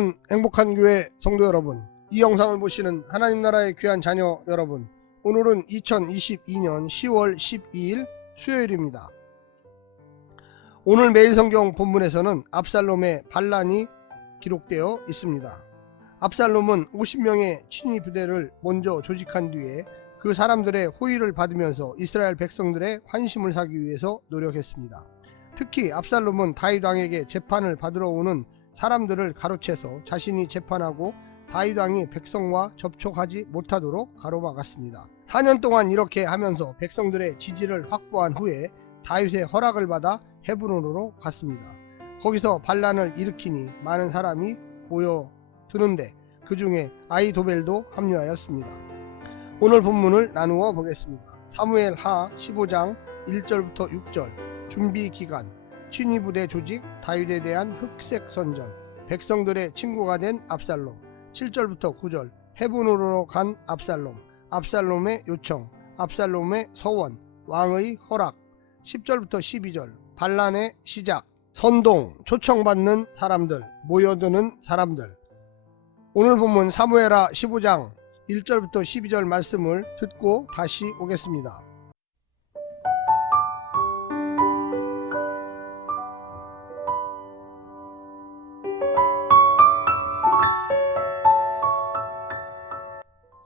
사랑하는 행복한 교회 성도 여러분, 이 영상을 보시는 하나님 나라의 귀한 자녀 여러분, 오늘은 2022년 10월 12일 수요일입니다. 오늘 매일 성경 본문에서는 압살롬의 반란이 기록되어 있습니다. 압살롬은 50명의 친위 부대를 먼저 조직한 뒤에 그 사람들의 호의를 받으면서 이스라엘 백성들의 환심을 사기 위해서 노력했습니다. 특히 압살롬은 다윗 왕에게 재판을 받으러 오는 사람들을 가로채서 자신이 재판하고 다윗 왕이 백성과 접촉하지 못하도록 가로막았습니다. 4년 동안 이렇게 하면서 백성들의 지지를 확보한 후에 다윗의 허락을 받아 헤브론으로 갔습니다. 거기서 반란을 일으키니 많은 사람이 모여드는데 그 중에 아이도벨도 합류하였습니다. 오늘 본문을 나누어 보겠습니다. 사무엘 하 15장 1절부터 6절 준비 기간 친위 부대 조직 다윗에 대한 흑색 선전 백성들의 친구가 된 압살롬 7절부터 9절 헤브론으로 간 압살롬 압살롬의 요청 압살롬의 서원 왕의 허락 10절부터 12절 반란의 시작 선동 초청받는 사람들 모여드는 사람들 오늘 본문 사무엘하 15장 1절부터 12절 말씀을 듣고 다시 오겠습니다.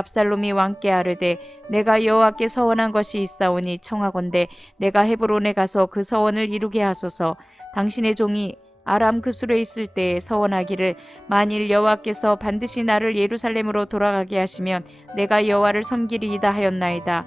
압살롬이 왕께 아르되 내가 여호와께 서원한 것이 있사오니 청하건대 내가 헤브론에 가서 그 서원을 이루게 하소서. 당신의 종이 아람 그술에 있을 때에 서원하기를 만일 여호와께서 반드시 나를 예루살렘으로 돌아가게 하시면 내가 여호와를 섬기리이다 하였나이다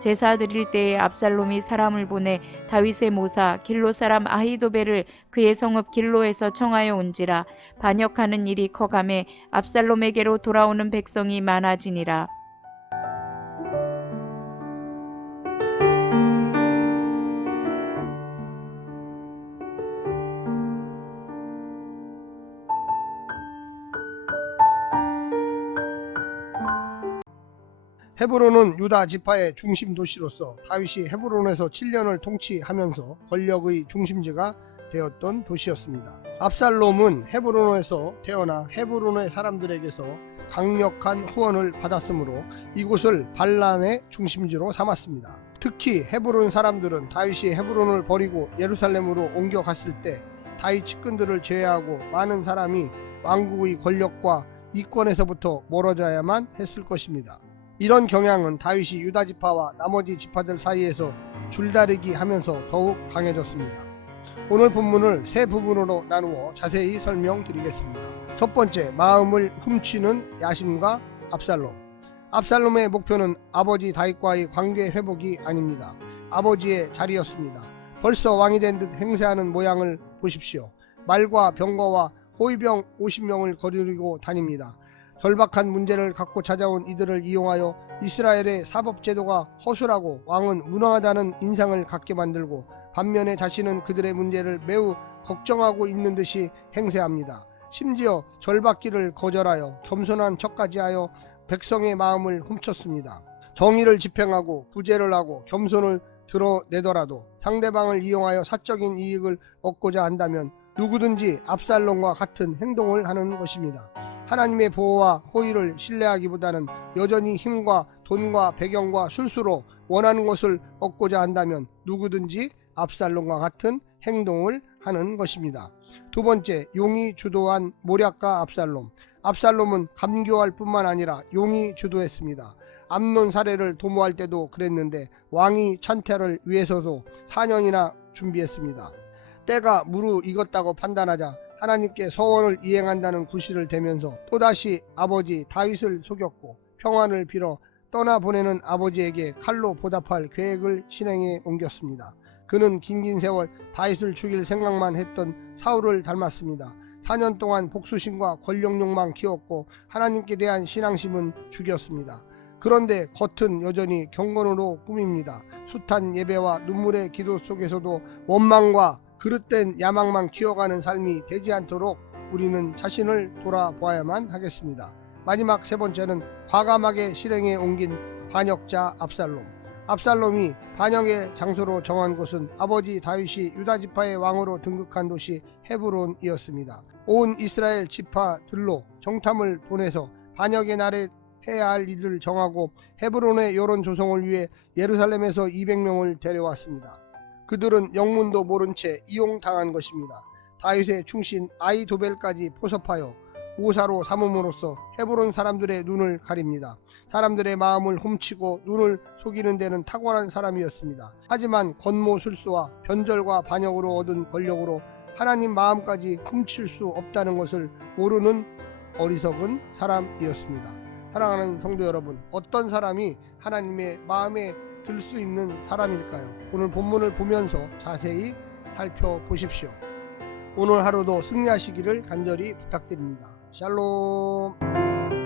제사 드릴 때에 압살롬이 사람을 보내 다윗의 모사 길로 사람 아히도벨을 그의 성읍 길로에서 청하여 온지라. 반역하는 일이 커감해 압살롬에게로 돌아오는 백성이 많아지니라 헤브론은 유다 지파의 중심 도시로서 다윗이 헤브론에서 7년을 통치하면서 권력의 중심지가 되었던 도시였습니다. 압살롬은 헤브론에서 태어나 헤브론의 사람들에게서 강력한 후원을 받았으므로 이곳을 반란의 중심지로 삼았습니다. 특히 헤브론 사람들은 다윗이 헤브론을 버리고 예루살렘으로 옮겨갔을 때 다윗 측근들을 제외하고 많은 사람이 왕국의 권력과 이권에서부터 멀어져야만 했을 것입니다. 이런 경향은 다윗이 유다 지파와 나머지 지파들 사이에서 줄다리기 하면서 더욱 강해졌습니다. 오늘 본문을 세 부분으로 나누어 자세히 설명드리겠습니다. 첫 번째, 마음을 훔치는 야심과 압살롬. 압살롬의 목표는 아버지 다윗과의 관계 회복이 아닙니다. 아버지의 자리였습니다. 벌써 왕이 된 듯 행세하는 모양을 보십시오. 말과 병거와 호위병 50명을 거느리고 다닙니다. 절박한 문제를 갖고 찾아온 이들을 이용하여 이스라엘의 사법 제도가 허술하고 왕은 무능하다는 인상을 갖게 만들고 반면에 자신은 그들의 문제를 매우 걱정하고 있는 듯이 행세합니다. 심지어 절받기를 거절하여 겸손한 척까지 하여 백성의 마음을 훔쳤습니다. 정의를 집행하고 구제를 하고 겸손을 드러내더라도 상대방을 이용하여 사적인 이익을 얻고자 한다면 누구든지 압살롬과 같은 행동을 하는 것입니다. 하나님의 보호와 호의를 신뢰하기보다는 여전히 힘과 돈과 배경과 술수로 원하는 것을 얻고자 한다면 누구든지 압살롬과 같은 행동을 하는 것입니다. 두 번째, 용이 주도한 모략과 압살롬. 압살롬은 감교할 뿐만 아니라 용이 주도했습니다. 암논 사례를 도모할 때도 그랬는데 왕이 찬태를 위해서도 4년이나 준비했습니다. 때가 무르익었다고 판단하자 하나님께 서원을 이행한다는 구실을 대면서 또다시 아버지 다윗을 속였고 평안을 빌어 떠나보내는 아버지에게 칼로 보답할 계획을 실행해 옮겼습니다. 그는 긴긴 세월 다윗을 죽일 생각만 했던 사울을 닮았습니다. 4년 동안 복수심과 권력욕만 키웠고 하나님께 대한 신앙심은 죽였습니다. 그런데 겉은 여전히 경건으로 꾸밉니다. 숱한 예배와 눈물의 기도 속에서도 원망과 그릇된 야망만 키워가는 삶이 되지 않도록 우리는 자신을 돌아보아야만 하겠습니다. 마지막 세 번째는 과감하게 실행에 옮긴 반역자 압살롬. 압살롬이 반역의 장소로 정한 곳은 아버지 다윗이 유다 지파의 왕으로 등극한 도시 헤브론이었습니다. 온 이스라엘 지파들로 정탐을 보내서 반역의 날에 해야 할 일을 정하고 헤브론의 여론 조성을 위해 예루살렘에서 200명을 데려왔습니다. 그들은 영문도 모른 채 이용당한 것입니다. 다윗의 충신 아이도벨까지 포섭하여 오사로 삼음으로써 헤브론 사람들의 눈을 가립니다. 사람들의 마음을 훔치고 눈을 속이는 데는 탁월한 사람이었습니다. 하지만 권모술수와 변절과 반역으로 얻은 권력으로 하나님 마음까지 훔칠 수 없다는 것을 모르는 어리석은 사람이었습니다. 사랑하는 성도 여러분, 어떤 사람이 하나님의 마음에 들 수 있는 사람일까요? 오늘 본문을 보면서 자세히 살펴보십시오. 오늘 하루도 승리하시기를 간절히 부탁드립니다. 샬롬.